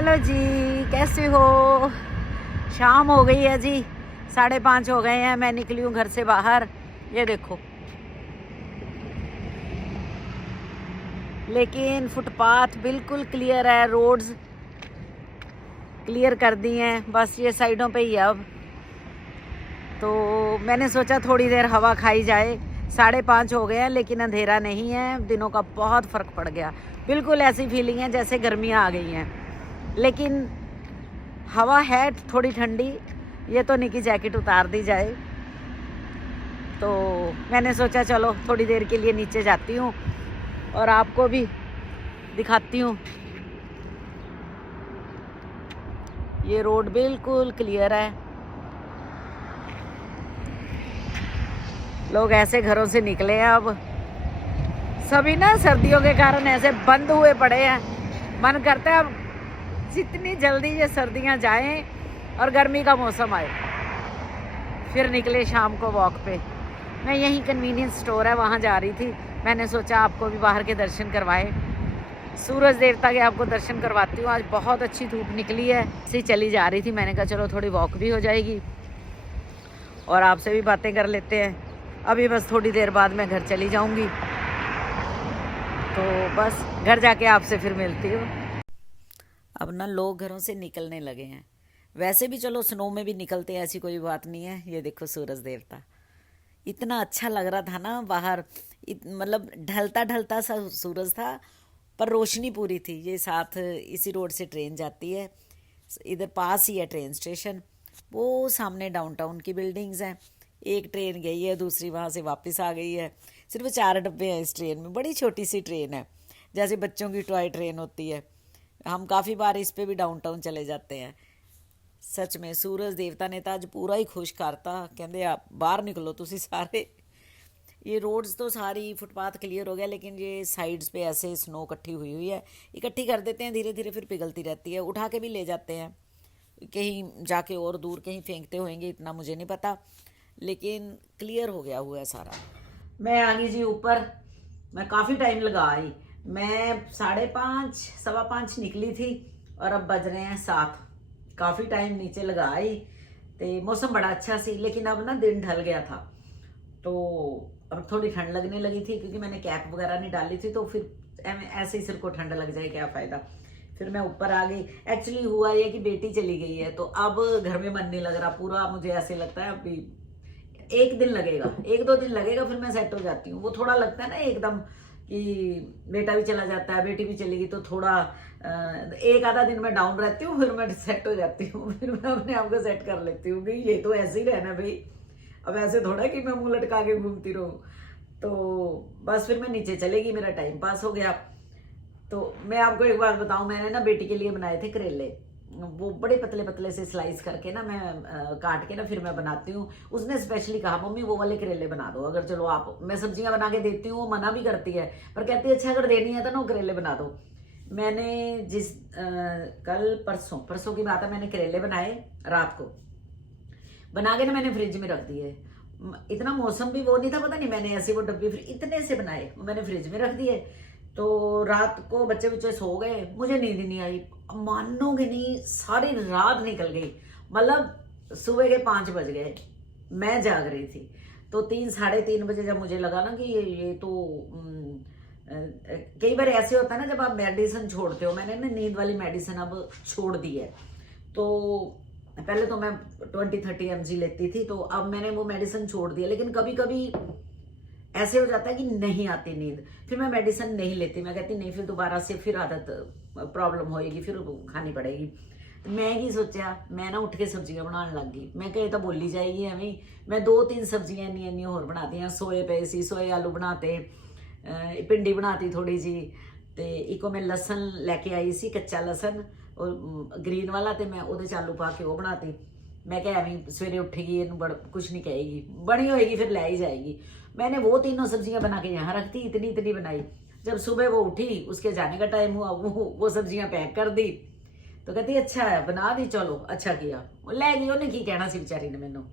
Hello जी, कैसे हो? शाम हो गई है जी, 5:30 हो गए हैं। मैं निकली हूँ घर से बाहर, ये देखो। लेकिन फुटपाथ बिल्कुल क्लियर है, रोड्स क्लियर कर दी हैं, बस ये साइडों पे ही है अब। तो मैंने सोचा थोड़ी देर हवा खाई जाए। 5:30 हो गए हैं लेकिन अंधेरा नहीं है। दिनों का बहुत फ़र्क पड़ गया। बिल्कुल ऐसी फीलिंग है जैसे गर्मियाँ आ गई हैं, लेकिन हवा है थोड़ी ठंडी। ये तो निकी जैकेट उतार दी जाए। तो मैंने सोचा चलो थोड़ी देर के लिए नीचे जाती हूँ और आपको भी दिखाती हूँ। ये रोड बिल्कुल क्लियर है। लोग ऐसे घरों से निकले हैं अब। सभी ना सर्दियों के कारण ऐसे बंद हुए पड़े हैं। मन करता है अब जितनी जल्दी ये सर्दियाँ जाएं और गर्मी का मौसम आए, फिर निकले शाम को वॉक पे। मैं यहीं कन्वीनियंस स्टोर है, वहाँ जा रही थी। मैंने सोचा आपको भी बाहर के दर्शन करवाए, सूरज देवता के आपको दर्शन करवाती हूँ। आज बहुत अच्छी धूप निकली है, ऐसे चली जा रही थी। मैंने कहा चलो थोड़ी वॉक भी हो जाएगी और आपसे भी बातें कर लेते हैं। अभी बस थोड़ी देर बाद मैं घर चली जाऊँगी, तो बस घर जाके आपसे फिर मिलती हूँ। अब ना लोग घरों से निकलने लगे हैं। वैसे भी चलो स्नो में भी निकलते हैं, ऐसी कोई बात नहीं है। ये देखो सूरज देवता, इतना अच्छा लग रहा था ना बाहर। मतलब ढलता ढलता सा सूरज था, पर रोशनी पूरी थी। ये साथ इसी रोड से ट्रेन जाती है, इधर पास ही है ट्रेन स्टेशन। वो सामने डाउनटाउन की बिल्डिंग्स हैं। एक ट्रेन गई है, दूसरी वहाँ से वापस आ गई है। सिर्फ 4 डब्बे हैं इस ट्रेन में, बड़ी छोटी सी ट्रेन है, जैसे बच्चों की टॉय ट्रेन होती है। हम काफ़ी बार इस पे भी डाउनटाउन चले जाते हैं। सच में सूरज देवता ने तो आज पूरा ही खुश करता। कहते आप बाहर निकलो तुसी सारे। ये रोड्स तो सारी फुटपाथ क्लियर हो गया, लेकिन ये साइड्स पे ऐसे स्नो इकट्ठी हुई हुई है। इकट्ठी कर देते हैं, धीरे धीरे फिर पिघलती रहती है। उठा के भी ले जाते हैं, कहीं जाके और दूर कहीं फेंकते होंगे, इतना मुझे नहीं पता, लेकिन क्लियर हो गया हुआ है सारा। मैं आ गई जी ऊपर। मैं काफ़ी टाइम लगा आई। मैं 5:30 5:15 निकली थी और अब बज रहे हैं 7। काफ़ी टाइम नीचे लगा आई। तो मौसम बड़ा अच्छा सी, लेकिन अब ना दिन ढल गया था, तो अब थोड़ी ठंड लगने लगी थी। क्योंकि मैंने कैप वगैरह नहीं डाली थी, तो फिर ऐसे ही सिर को ठंड लग जाए, क्या फ़ायदा। फिर मैं ऊपर आ गई। एक्चुअली हुआ ये कि बेटी चली गई है, तो अब घर में मन नहीं लग रहा पूरा। मुझे ऐसे लगता है अभी 1 दिन लगेगा, 1-2 दिन लगेगा, फिर मैं सेट हो जाती हूँ। वो थोड़ा लगता है ना एकदम कि बेटा भी चला जाता है, बेटी भी चलेगी, तो थोड़ा 1 आधा दिन मैं डाउन रहती हूँ, फिर मैं सेट हो जाती हूँ। फिर मैं अपने आप को सेट कर लेती हूँ कि ये तो ऐसे ही रहना भाई। अब ऐसे थोड़ा कि मैं मुंह लटका के घूमती रहूँ। तो बस फिर मैं नीचे चलेगी, मेरा टाइम पास हो गया। तो मैं आपको एक बात बताऊं, मैंने ना बेटी के लिए बनाए थे करेले। वो बड़े पतले पतले से स्लाइस करके ना मैं काट के ना फिर मैं बनाती हूँ। उसने स्पेशली कहा मम्मी वो वाले करेले बना दो। अगर चलो आप, मैं सब्जियां बना के देती हूँ, वो मना भी करती है, पर कहती है अच्छा अगर देनी है तो ना करेले बना दो। मैंने कल परसों परसों की बात है, मैंने करेले बनाए रात को। बना के ना मैंने फ्रिज में रख दिए। इतना मौसम भी वो नहीं था, पता नहीं मैंने ऐसे वो डब्बे इतने से बनाए, मैंने फ्रिज में रख दिए। तो रात को बच्चे बच्चे सो गए, मुझे नींद नहीं आई। मानोगे नहीं, सारी रात निकल गई। मतलब सुबह के 5 बज गए, मैं जाग रही थी। तो 3 साढ़े 3 बजे जब मुझे लगा ना कि ये तो कई बार ऐसे होता है ना जब आप मेडिसिन छोड़ते हो। मैंने ना नींद वाली मेडिसिन अब छोड़ दी है। तो पहले तो मैं 20-30 mg लेती थी, तो अब मैंने वो मेडिसिन छोड़ दिया। लेकिन कभी कभी ऐसे हो जाता है कि नहीं आती नींद, फिर मैं मेडिसिन नहीं लेती। मैं कहती नहीं, फिर दोबारा से फिर आदत प्रॉब्लम होएगी, फिर खानी पड़ेगी। तो मैं ही सोचा, मैं ना उठ के सब्जियां बनाने लग गई। मैं कहे तो बोली जाएगी हमें। मैं 2-3 सब्जियां इन्नी होर बनाती हैं। सोए पे सी, सोए आलू बनाते, भिंडी बनाती थोड़ी जी। तो एक मैं लसन लैके आई सी, कच्चा लसन और ग्रीन वाला, तो मैं ਉਹਦੇ 'ਚ आलू पा के वो बनाती। मैं क्या एवं सवेरे उठेगी, इन कुछ नहीं कहेगी, बनी होएगी फिर ले ही जाएगी। मैंने वो तीनों सब्जियां बना के यहाँ रख दी, इतनी इतनी बनाई। जब सुबह वो उठी, उसके जाने का टाइम हुआ, वो सब्जियां पैक कर दी। तो कहती अच्छा है बना दी, चलो अच्छा किया। वो ले गई, उन्हें की कहना सी बेचारी ने मैनू।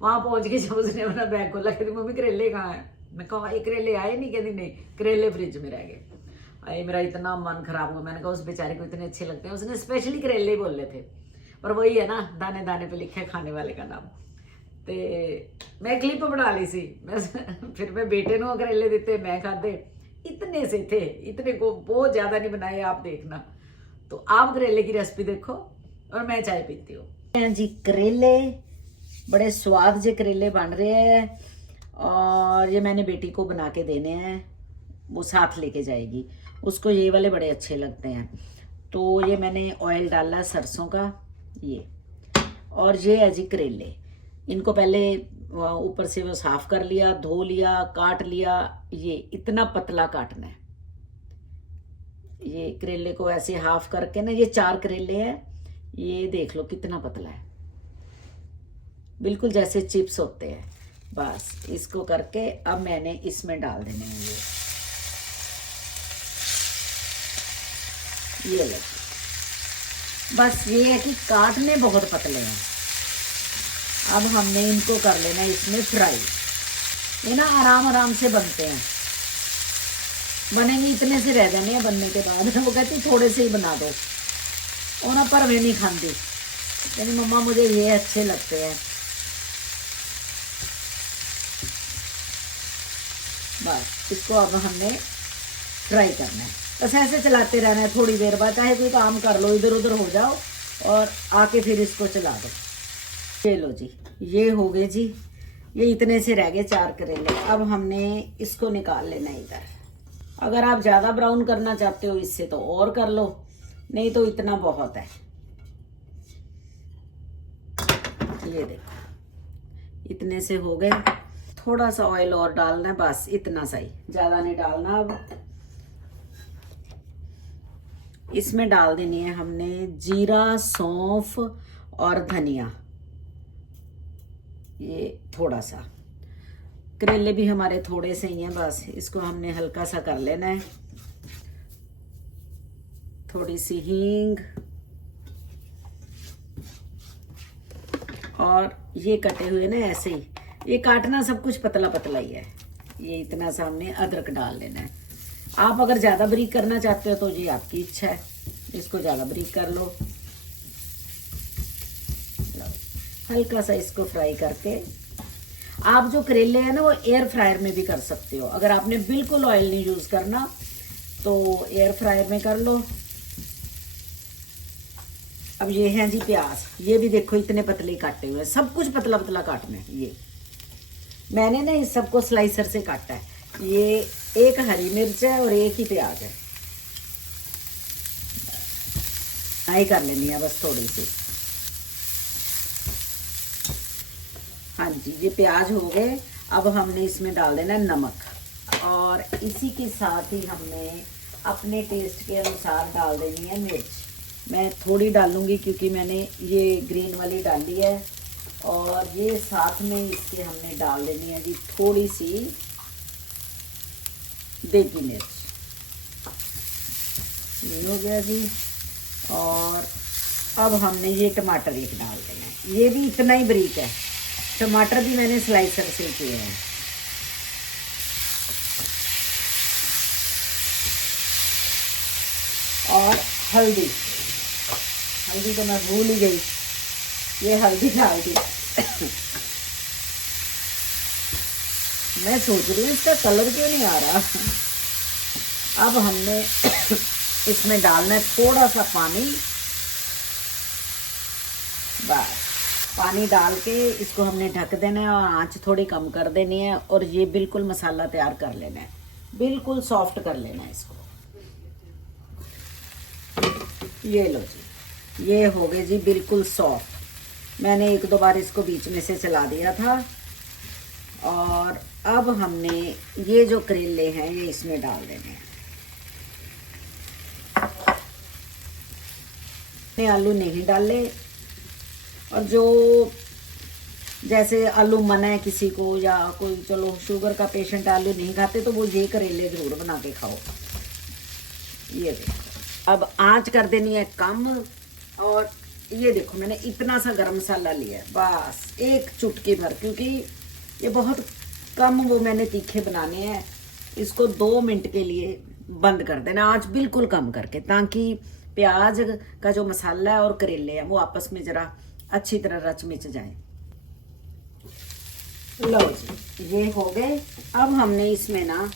वहां पहुंच के जब उसने अपना बैग खोला, कहती मम्मी करेले कहाँ है। मैं कहा ये करेले आए नहीं, कहती नहीं करेले फ्रिज में रह गए। अरे मेरा इतना मन खराब हुआ। मैंने कहा उस बेचारे को इतने अच्छे लगते हैं, उसने स्पेशली करेले बोले थे, पर वही है ना, दाने दाने पे लिखा है खाने वाले का नाम। तो मैं क्लिप बना ली सी, मैं फिर मैं बेटे को करेले देते, मैं खाते, इतने से थे, इतने को बहुत ज्यादा नहीं बनाए, आप देखना। तो आप करेले की रेसिपी देखो और मैं चाय पीती हूँ जी। करेले बड़े स्वाद जे करेले बन रहे हैं, और ये मैंने बेटी को बना के देने हैं, वो साथ लेके जाएगी, उसको ये वाले बड़े अच्छे लगते हैं। तो ये मैंने ऑयल डाला सरसों का, ये, और ये है जी करेले। इनको पहले ऊपर से वो साफ कर लिया, धो लिया, काट लिया। ये इतना पतला काटना है, ये करेले को ऐसे हाफ करके ना, ये 4 करेले हैं, ये देख लो कितना पतला है, बिल्कुल जैसे चिप्स होते हैं। बस इसको करके अब मैंने इसमें डाल देने हैं ये लगे। बस ये है कि काटने बहुत पतले हैं। अब हमने इनको कर लेना इसमें फ्राई। ये ना आराम आराम से बनते हैं, बनेंगे इतने से रह जाने हैं बनने के बाद। वो कहती थोड़े से ही बना दो, और ना पर वे नहीं खाती, यानी मम्मा मुझे ये अच्छे लगते हैं। बस इसको अब हमने फ्राई करना है, बस ऐसे चलाते रहना है। थोड़ी देर बाद चाहे कोई काम कर लो, इधर उधर हो जाओ, और आके फिर इसको चला दो। ये लो जी, ये हो गए जी, ये इतने से रह गए 4 करेले। अब हमने इसको निकाल लेना इधर। अगर आप ज़्यादा ब्राउन करना चाहते हो इससे तो और कर लो, नहीं तो इतना बहुत है। ये देखो इतने से हो गए। थोड़ा सा ऑयल और डालना है, बस इतना सा ही, ज़्यादा नहीं डालना। अब इसमें डाल देनी है हमने जीरा, सौंफ और धनिया, ये थोड़ा सा। करेले भी हमारे थोड़े से ही हैं, बस इसको हमने हल्का सा कर लेना है। थोड़ी सी हींग, और ये कटे हुए ना ऐसे ही, ये काटना सब कुछ पतला पतला ही है। ये इतना सा हमने अदरक डाल लेना है। आप अगर ज़्यादा बारीक करना चाहते हो तो ये आपकी इच्छा है, इसको ज़्यादा बारीक कर लो। हल्का सा इसको फ्राई करके, आप जो करेले हैं ना वो एयर फ्रायर में भी कर सकते हो। अगर आपने बिल्कुल ऑयल नहीं यूज़ करना तो एयर फ्रायर में कर लो। अब ये हैं जी प्याज, ये भी देखो इतने पतले काटे हुए, सब कुछ पतला पतला काटना है। ये मैंने ना इस सबको स्लाइसर से काटा है। ये 1 हरी मिर्च है और 1 ही प्याज है, आई कर लेनी है बस थोड़ी सी। हाँ जी, ये प्याज हो गए। अब हमने इसमें डाल देना है नमक, और इसी के साथ ही हमने अपने टेस्ट के अनुसार डाल देनी है मिर्च। मैं थोड़ी डालूंगी क्योंकि मैंने ये ग्रीन वाली डाली है, और ये साथ में इसके हमने डाल देनी है जी थोड़ी सी देगी मिर्च। ये हो गया जी। और अब हमने ये टमाटर एक डाल देना है, ये भी इतना ही बारीक है। टमाटर भी मैंने स्लाइसर से किए हैं। और हल्दी, हल्दी तो मैं भूल ही गई, ये हल्दी डाल दी। मैं सोच रही हूँ इसका कलर क्यों नहीं आ रहा। अब हमने इसमें डालना है थोड़ा सा पानी, बस पानी डाल के इसको हमने ढक देना है और आंच थोड़ी कम कर देनी है, और ये बिल्कुल मसाला तैयार कर लेना है, बिल्कुल सॉफ्ट कर लेना है इसको। ये लो जी, ये हो गए जी बिल्कुल सॉफ्ट। मैंने 1-2 बार इसको बीच में से चला दिया था। और अब हमने ये जो करेले हैं ये इसमें डाल देने हैं। आलू नहीं डाले, और जो जैसे आलू मना है किसी को, या कोई चलो शुगर का पेशेंट आलू नहीं खाते, तो वो ये करेले जरूर बना के खाओ। ये देखो, अब आंच कर देनी है कम। और ये देखो मैंने इतना सा गरम मसाला लिया है, बस 1 चुटकी भर, क्योंकि ये बहुत कम वो मैंने तीखे बनाने हैं। इसको 2 मिनट के लिए बंद कर देना आंच बिल्कुल कम करके, ताकि प्याज का जो मसाला है और करेले हैं वो आपस में जरा अच्छी तरह रच मिच जाए। लो जी, ये हो गए। अब हमने इसमें ना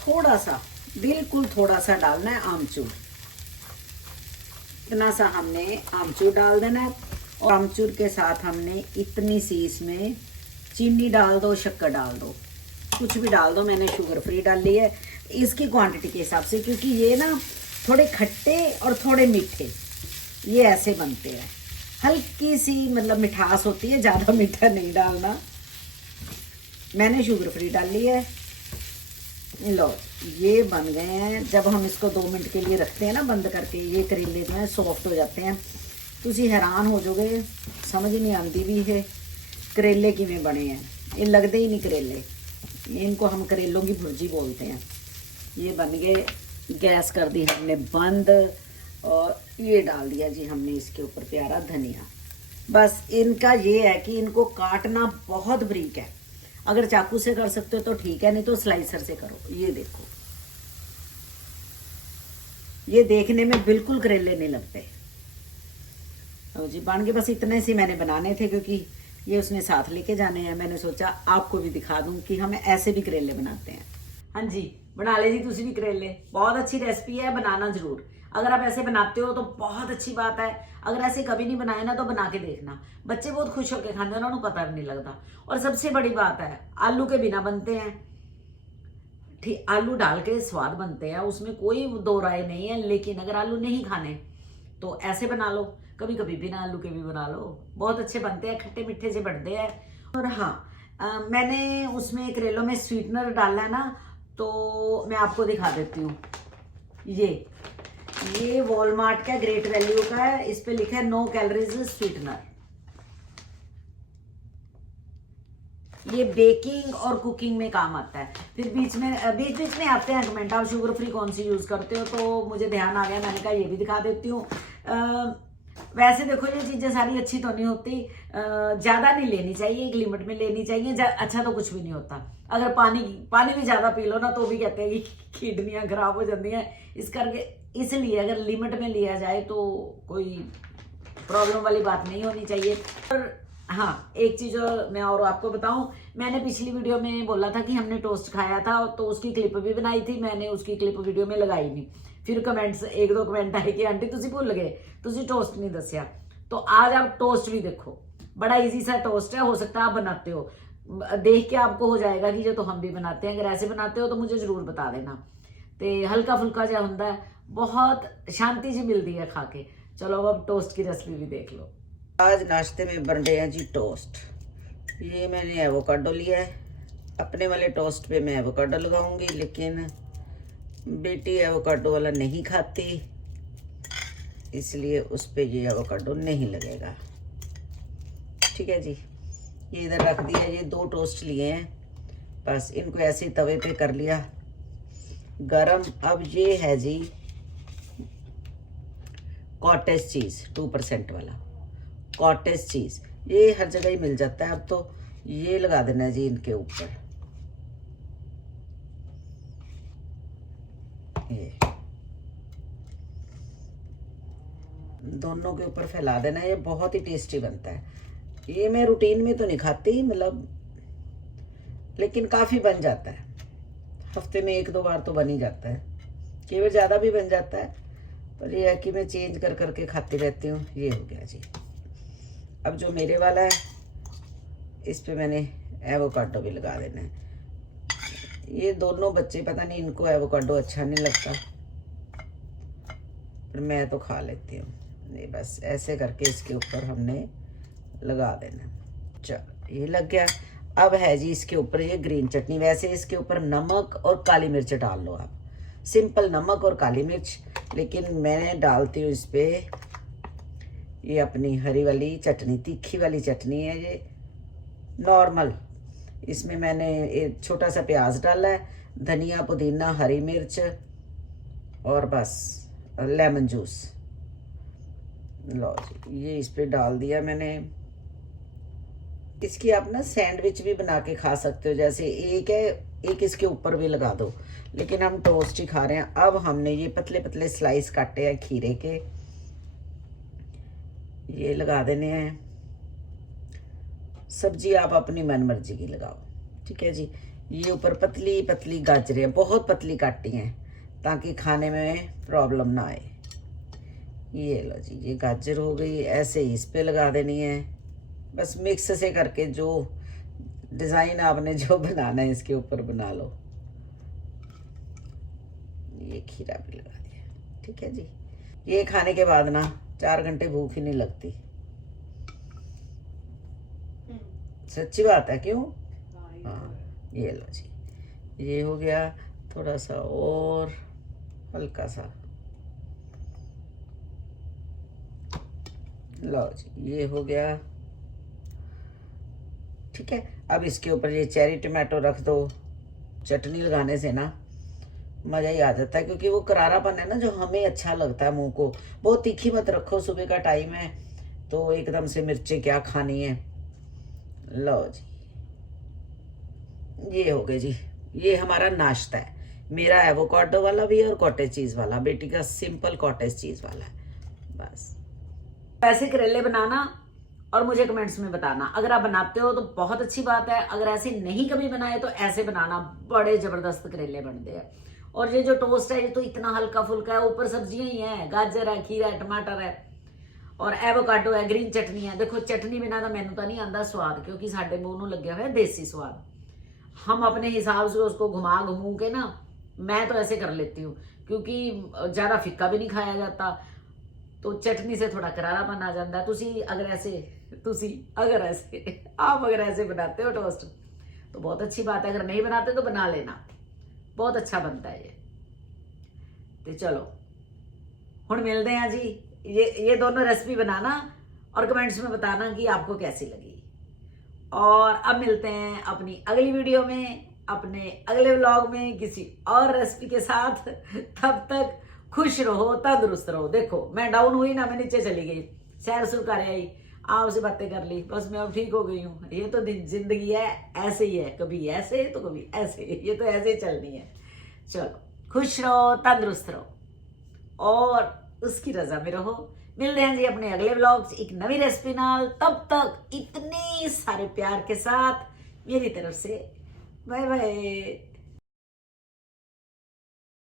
थोड़ा सा, बिल्कुल थोड़ा सा डालना है आमचूर। इतना सा हमने आमचूर डाल देना है, और आमचूर के साथ हमने इतनी सी इसमें चीनी डाल दो, शक्कर डाल दो, कुछ भी डाल दो। मैंने शुगर फ्री डाल ली है इसकी क्वांटिटी के हिसाब से, क्योंकि ये ना थोड़े खट्टे और थोड़े मीठे ये ऐसे बनते हैं। हल्की सी मतलब मिठास होती है, ज़्यादा मीठा नहीं डालना। मैंने शुगर फ्री डाल ली है। लो, ये बन गए हैं। जब हम इसको 2 मिनट के लिए रखते हैं ना बंद करके, ये करेले जो हैं सॉफ्ट हो जाते हैं। तुसी हैरान हो जाओगे, समझ ही नहीं आती भी है करेले किवें बने हैं। ये लगते ही नहीं करेले, इनको हम करेलों की भुर्जी बोलते हैं। ये बन गए। गैस कर दी हमने बंद, और ये डाल दिया जी हमने इसके ऊपर प्यारा धनिया। बस इनका ये है कि इनको काटना बहुत बारीक है। अगर चाकू से कर सकते हो तो ठीक है, नहीं तो स्लाइसर से करो। ये देखो, ये देखने में बिल्कुल करेले नहीं लगते। तो जी बन गए। बस इतने से मैंने बनाने थे, क्योंकि ये उसने साथ लेके जाने हैं। मैंने सोचा आपको भी दिखा दूं कि हम ऐसे भी करेले बनाते हैं। हाँ जी, बना ले जी तुसी भी करेले। बहुत अच्छी रेसिपी है, बनाना जरूर। अगर आप ऐसे बनाते हो तो बहुत अच्छी बात है। अगर ऐसे कभी नहीं बनाए ना तो बना के देखना। बच्चे बहुत खुश होकर खाते हैं, उन्हें पता भी नहीं लगता। और सबसे बड़ी बात है, आलू के बिना बनते हैं, ठीक। आलू डाल के स्वाद बनते हैं, उसमें कोई दो राय नहीं है। लेकिन अगर आलू नहीं खाने तो ऐसे बना लो, कभी कभी बिना आलू के भी बना लो, बहुत अच्छे बनते हैं, खट्टे मीठे से बनते हैं। और हाँ, मैंने उसमें करेलों में स्वीटनर डाला है ना, तो मैं आपको दिखा देती हूँ। ये वॉलमार्ट का ग्रेट वैल्यू का है, इस पे लिखा है नो कैलोरीज स्वीटनर। ये बेकिंग और कुकिंग में काम आता है। फिर बीच बीच में आते हैं कमेंट, आप शुगर फ्री कौन सी यूज करते हो, तो मुझे ध्यान आ गया, मैंने कहा ये भी दिखा देती हूँ। वैसे देखो ये चीजें सारी अच्छी तो नहीं होती, ज्यादा नहीं लेनी चाहिए, एक लिमिट में लेनी चाहिए। अच्छा तो कुछ भी नहीं होता। अगर पानी भी ज्यादा पी लो ना तो भी कहते हैं कि किडनियां खराब हो जाती हैं। इस करके इसलिए अगर लिमिट में लिया जाए तो कोई प्रॉब्लम वाली बात नहीं होनी चाहिए। और हाँ, एक चीज मैं और आपको बताऊं, मैंने पिछली वीडियो में बोला था कि हमने टोस्ट खाया था, तो उसकी क्लिप भी बनाई थी। मैंने उसकी क्लिप वीडियो में लगाई नहीं। फिर कमेंट्स 1-2 कमेंट आए कि आंटी तुसी भूल गए, तुसी टोस्ट नहीं दसिया। तो आज आप टोस्ट भी देखो, बड़ा इजी सा टोस्ट है, हो सकता है आप बनाते हो, देख के आपको हो जाएगा कि जो तो हम भी बनाते हैं। अगर ऐसे बनाते हो तो मुझे जरूर बता देना। तो हल्का फुल्का जो होता है, बहुत शांति जी मिलती है खा के। चलो अब टोस्ट की रेसिपी भी देख लो। आज नाश्ते में बन रहे हैं जी टोस्ट। ये मैंने एवोकाडो लिया है, अपने वाले टोस्ट पे मैं एवोकाडो लगाऊंगी, लेकिन बेटी एवोकाडो वाला नहीं खाती, इसलिए उस पे ये एवोकाडो नहीं लगेगा। ठीक है जी, ये इधर रख दिया। ये 2 टोस्ट लिए हैं, बस इनको ऐसे ही तवे पे कर लिया गरम। अब ये है जी कॉटेज चीज़, 2% वाला कॉटेज चीज़। ये हर जगह ही मिल जाता है अब तो। ये लगा देना है जी इनके ऊपर। ये दोनों के ऊपर फैला देना है। ये बहुत ही टेस्टी बनता है। ये मैं रूटीन में तो नहीं खाती, मतलब, लेकिन काफ़ी बन जाता है। हफ्ते में 1-2 बार तो बन ही जाता है, कई बार ज़्यादा भी बन जाता है। पर ये है कि मैं चेंज कर करके खाती रहती हूँ। ये हो गया जी। अब जो मेरे वाला है, इस पे मैंने एवोकाडो भी लगा देना है। ये दोनों बच्चे पता नहीं इनको एवोकाडो अच्छा नहीं लगता, पर मैं तो खा लेती हूँ। नहीं, बस ऐसे करके इसके ऊपर हमने लगा देना। चलो, ये लग गया। अब है जी इसके ऊपर ये ग्रीन चटनी। वैसे इसके ऊपर नमक और काली मिर्च डाल लो आप, सिंपल नमक और काली मिर्च, लेकिन मैं डालती हूँ इस पर ये अपनी हरी वाली चटनी, तीखी वाली चटनी है ये, नॉर्मल। इसमें मैंने एक छोटा सा प्याज डाला है, धनिया, पुदीना, हरी मिर्च और बस लेमन जूस। लो जी, ये इस पे डाल दिया मैंने। इसकी आप ना सैंडविच भी बना के खा सकते हो। जैसे एक है एक इसके ऊपर भी लगा दो, लेकिन हम टोस्ट ही खा रहे हैं। अब हमने ये पतले पतले स्लाइस काटे हैं खीरे के, ये लगा देने हैं। सब्जी आप अपनी मन मर्जी की लगाओ, ठीक है जी। ये ऊपर पतली पतली गाजरें, बहुत पतली काटी हैं ताकि खाने में प्रॉब्लम ना आए। ये लो जी, ये गाजर हो गई। ऐसे ही इस पे लगा देनी है, बस मिक्स से करके जो डिज़ाइन आपने जो बनाना है इसके ऊपर बना लो। ये खीरा भी लगा दिया, ठीक है जी। ये खाने के बाद ना 4 घंटे भूख ही नहीं लगती, सच्ची बात है। क्यों? हाँ, ये लो जी, ये हो गया। थोड़ा सा और हल्का सा, लो जी, ये हो गया, ठीक है। अब इसके ऊपर ये चेरी टमाटो रख दो। चटनी लगाने से ना मज़ा ही आ जाता है, क्योंकि वो करारापन है ना जो हमें अच्छा लगता है मुंह को। बहुत तीखी मत रखो, सुबह का टाइम है तो एकदम से मिर्चें क्या खानी है। लो जी, ये हो गए जी। ये हमारा नाश्ता है। मेरा एवोकाडो वाला भी है और कॉटेज चीज़ वाला, बेटी का सिंपल कॉटेज चीज़ वाला है। बस ऐसे करेले बनाना और मुझे कमेंट्स में बताना। अगर आप बनाते हो तो बहुत अच्छी बात है, अगर ऐसे नहीं कभी बनाए तो ऐसे बनाना, बड़े जबरदस्त करेले बनते हैं। और ये जो टोस्ट है ये तो इतना हल्का फुल्का है, ऊपर सब्जियां ही हैं, गाजर है, खीरा है, टमाटर है और एवोकाडो है, ग्रीन चटनी है। देखो चटनी बिना तो मैनू तो नहीं आंदा स्वाद, क्योंकि साडे मूंह नूं लग्या हुआ देसी स्वाद। हम अपने हिसाब से उसको घुमा घुमू के ना, मैं तो ऐसे कर लेती हूँ, क्योंकि ज़्यादा फिक्का भी नहीं खाया जाता, तो चटनी से थोड़ा करारापन आ जाता है। आप अगर ऐसे बनाते हो टोस्ट तो बहुत अच्छी बात है, अगर नहीं बनाते तो बना लेना, बहुत अच्छा बनता है ये। तो चलो हुण मिलते हैं जी। ये दोनों रेसिपी बनाना और कमेंट्स में बताना कि आपको कैसी लगी। और अब मिलते हैं अपनी अगली वीडियो में, अपने अगले व्लॉग में किसी और रेसिपी के साथ। तब तक खुश रहो, तंदुरुस्त रहो। देखो मैं डाउन हुई ना, मैं नीचे चली गई, सैर सुर कर आई, आपसे बातें कर ली, बस मैं अब ठीक हो गई हूँ। ये तो जिंदगी है, ऐसे ही है, कभी ऐसे तो कभी ऐसे, ये तो ऐसे ही चलनी है। चलो खुश रहो, तंदुरुस्त रहो और उसकी रजा में रहो। मिलते हैं जी अपने अगले व्लॉग्स एक नवी रेसिपी नाल। तब तक इतने सारे प्यार के साथ मेरी तरफ से बाय बाय।